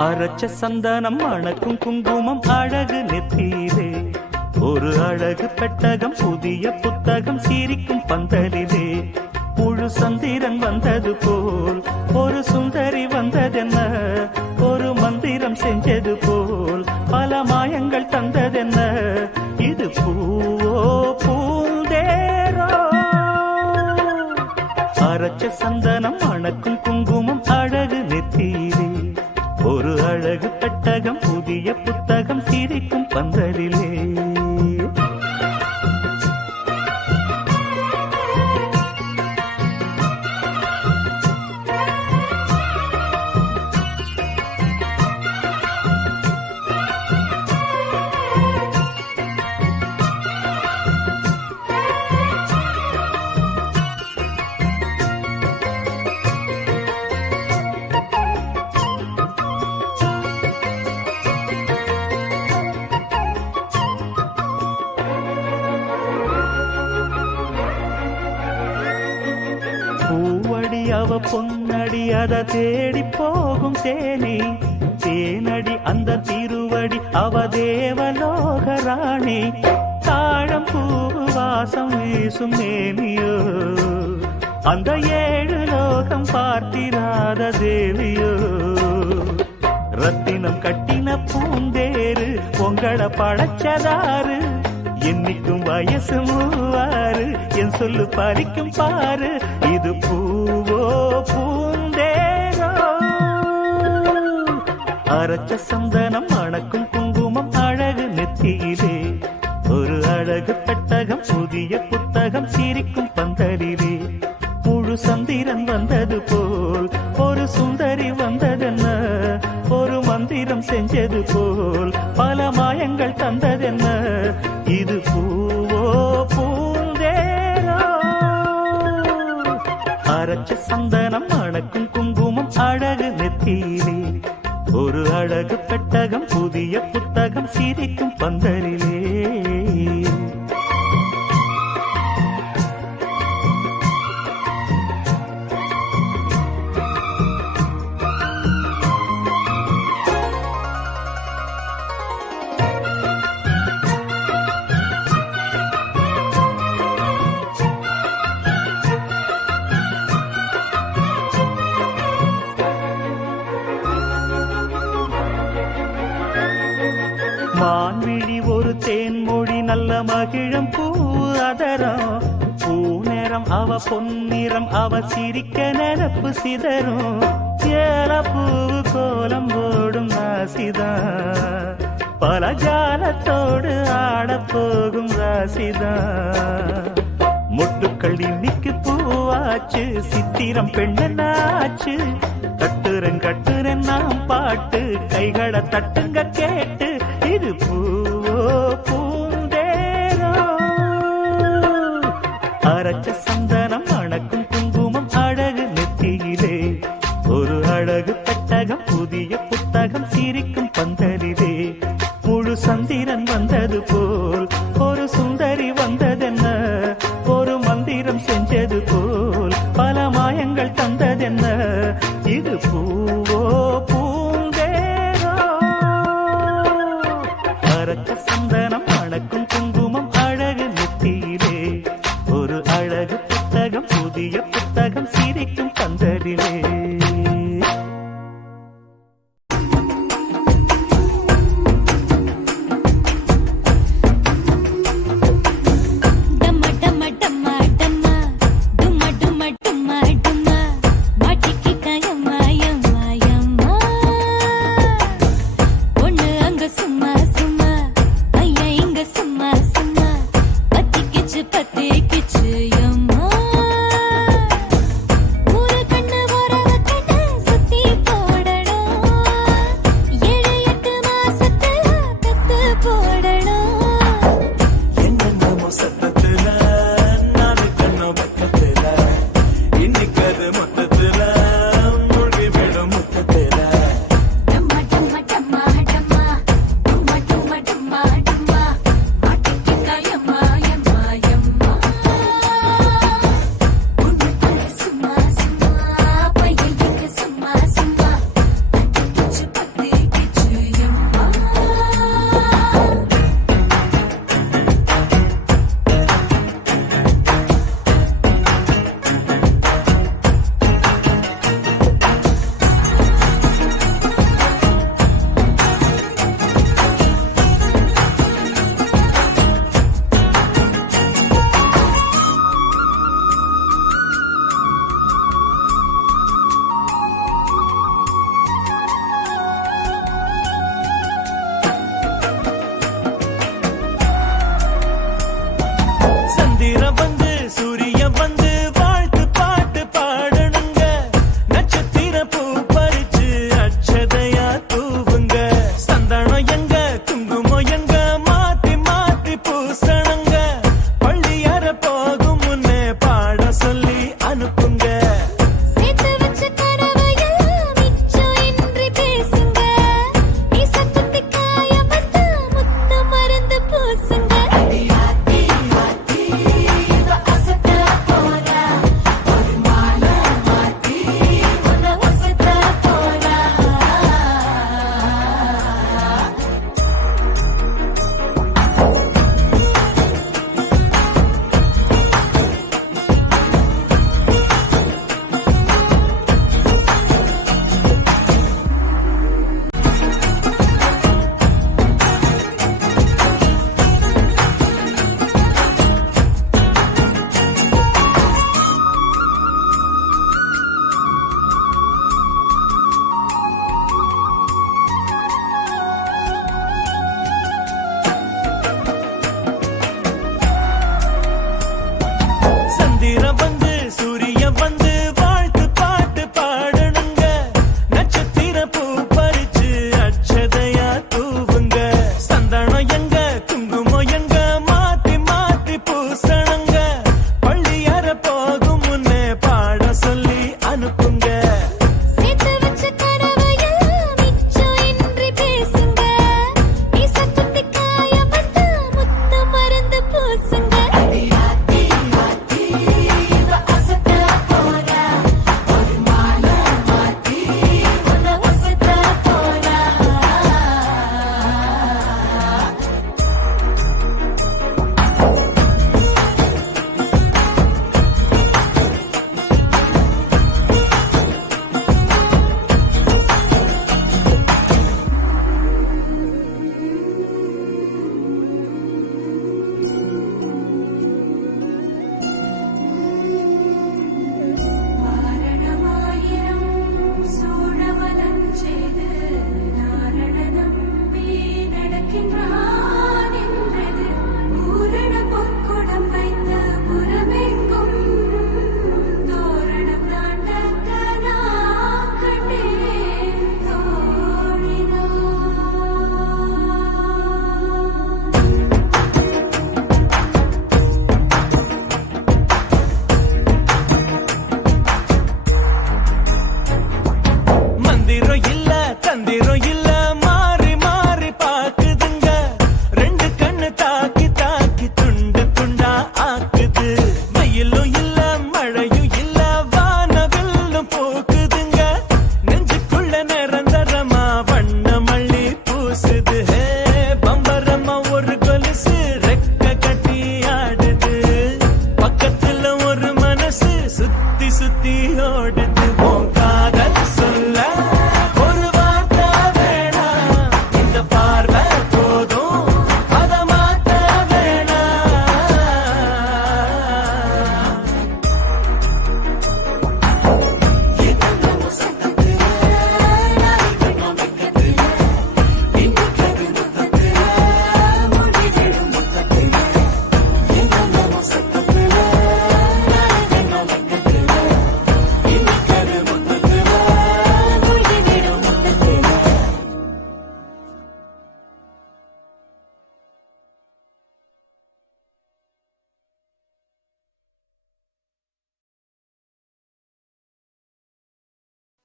அரைச்ச சந்தனம் மணக்கும் குங்குமம் அழகு நெத்தியிலே ஒரு அழகு பெட்டகம் புதிய புத்தகம் சிரிக்கும் பந்தலிலே முழு சந்திரன் வந்தது போல் ஒரு சுந்தரி வந்ததென்ன ஒரு மந்திரம் செஞ்சது போல் பல மாயங்கள் தந்ததென்ன இது பூவோ பூந்தேரோ அரைச்ச சந்தனம் மணக்கும் குங்குமம் அழகு நெத்தியிலே ஒரு அழகு பெட்டகம் புதிய புத்தகம் சிரிக்கும் பந்தலிலே அவ பொன்னடி அத தேடி போகும் தேனி தேனடி அந்த திருவடி அவ தேவலோக ராணி தாழம் பூவு வாசம் வீசும் மேனியோ அந்த ஏழு லோகம் பார்த்திராத தேவியோ ரத்தினம் கட்டின பூந்தேரு உங்களை படைச்சதாரு என்னைக்கும் வயசு மூவாறு என் சொல்லு பறிக்கும் பாரு இது பூவோ பூந்தேரோ அரைச்ச சந்தனம் மணக்கும் குங்குமம் அழகு நெத்தியிலே ஒரு அழகு பெட்டகம் புதிய புத்தகம் சிரிக்கும் பந்தலிலே முழு சந்திரன் வந்தது போல் ஒரு சுந்தரி வந்ததென்ன ஒரு மந்திரம் செஞ்சது போல் பல மாயங்கள் தந்ததென்ன இது பூவோ பூந்தேரோ அரைச்ச சந்தனம் மணக்கும் குங்குமம் அழகு நெத்தியிலே ஒரு அழகு பெட்டகம் புதிய புத்தகம் சிரிக்கும் பந்தலிலே மான்விழி ஒரு தேன்மொழி நல்ல மகிழம் பூ அதரம் பூ நேரம் அவ பொன்னிறம் அவ சிரிக்க நினப்பு சிதறும் ஏல பூவு கோலம் போடும் ராசிதான் பல ஜாலத்தோடு ஆடப்போகும் ராசிதான் முட்டுக்கள் இன்னைக்கு பூவாச்சு சித்திரம் பெண்ணாச்சு கட்டுரன் நாம் பாட்டு கைகளை தட்டுங்க கேட்டு இது பூவோ பூந்தேரோ அரைச்ச சந்தனம் மணக்கும் குங்குமம் அழகு நெத்தியிலே ஒரு அழகு பெட்டகம் புதிய புத்தகம் சிரிக்கும் பந்தலிலே முழு சந்திரன் வந்தது போல் ஒரு சுந்தரி வந்ததென்ன ஒரு மந்திரம் செஞ்சது போல் பல மாயங்கள் தந்ததென்ன இது பூவோ பூந்தேரோ அரைச்ச சந்தனம் மணக்கும் குங்குமம் அழகு நெத்தியிலே ஒரு அழகு புத்தகம் புதிய புத்தகம் சிரிக்கும் பந்தலிலே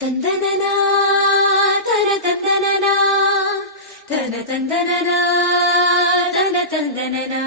தந்தனனா தன தந்தனனா தன தந்தனனா தன தந்தனனா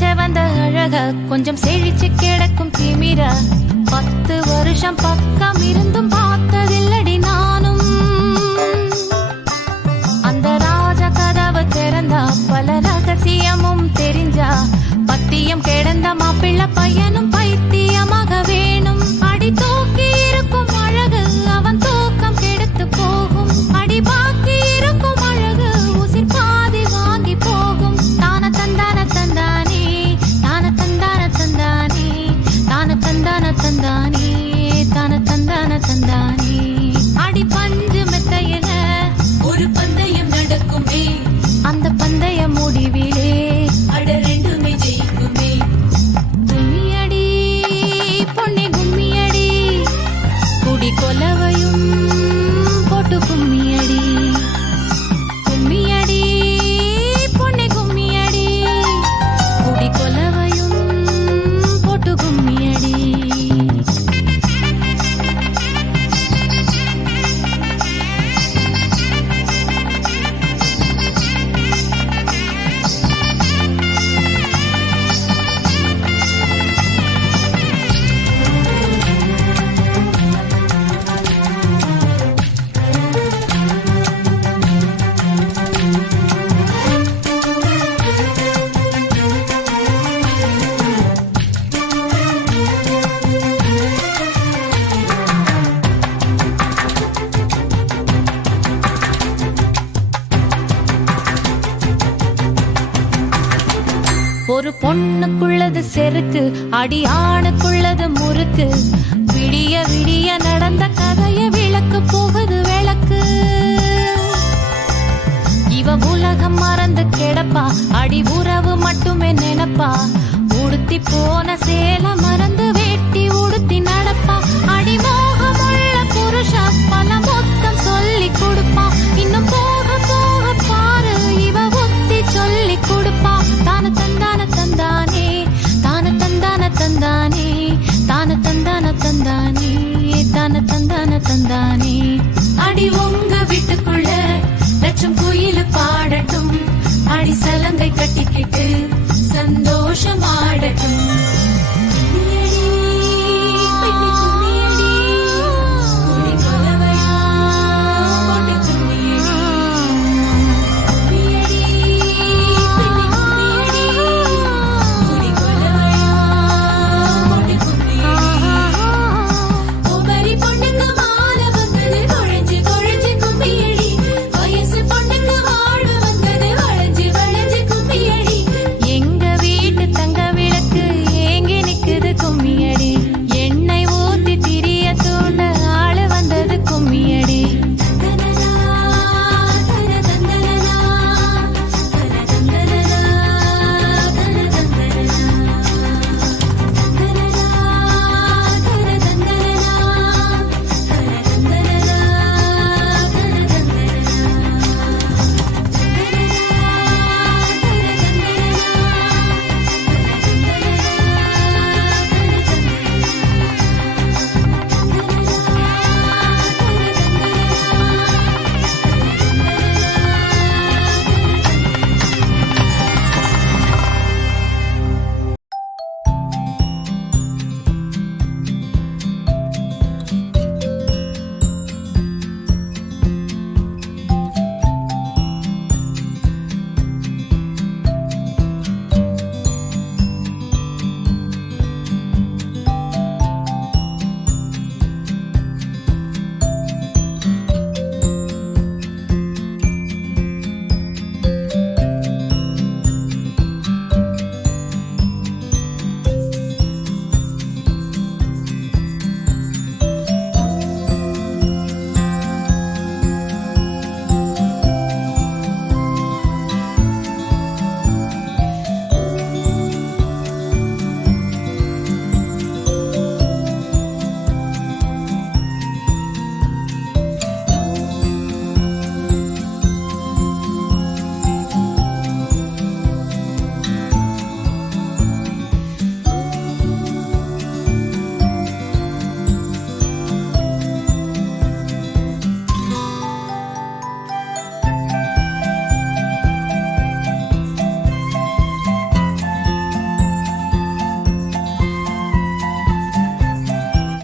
செவந்த அழக கொஞ்சம் செழிச்சு கிடக்கும் திமிர 10 வருஷம் பக்கம் இருந்தும் பார்த்ததில்லடி நானும். அந்த ராஜ கதவு திறந்தா பல ரகசியமும் தெரிஞ்சா பத்தியம் கிடந்த மாப்பிள்ள பையனும் பைத்தியமாக வேணும். அடி தூக்கி இருக்கும் அழகு அவன் தூக்கம் கெடுத்து போகும். அடி பாக்கி இருக்கும் அழகு உசிர் பாதி வாங்கி போகும். தான தந்தான தந்தானே தான தந்தான தந்தானே தான தந்தான தந்தானே தான தந்தான தந்தானே. அடி பஞ்சு மெத்தையில ஒரு பந்தயம் நடக்குமே, அந்த பந்தய முடிவிலே அட ரெண்டுமே ஜெயிக்குமே. கும்மியடி பொன்னே கும்மியடி குடி கொலவையும் போட்டு கும்மியடி. கும்மியடி பொன்னே கும்மியடி குடி கொலவையும் போட்டு கும்மியடி. ஒரு பொண்ணுக்குள்ளது செருக்கு, அடி ஆணுக்குள்ளது முறுக்கு. விடிய விடிய நடந்த கதைய விளக்கு போகுது விளக்கு. இவ உலகம் மறந்து கிடப்பா, அடி உறவு மட்டுமே நினைப்பா. உடுத்தி போன சேல மறந்து வேட்டி உடுத்தி நடப்பா. அடி மோகமுள்ள புருஷா பல மொத்தம் சொல்லி கொடுப்பா. இன்னும் போக போக பாரு இவ ஒத்தி சொல்லி கொடுப்பா. தான தந்தான தந்தானே தான தந்தான தந்தானே தான தந்தான தந்தானே தான தந்தான தந்தானே. அடி உங்க வீட்டுக்குள்ள லட்சம் குயில் பாடட்டும், அடி சலங்கை கட்டிக்கிட்டு சந்தோஷம் ஆடட்டும்.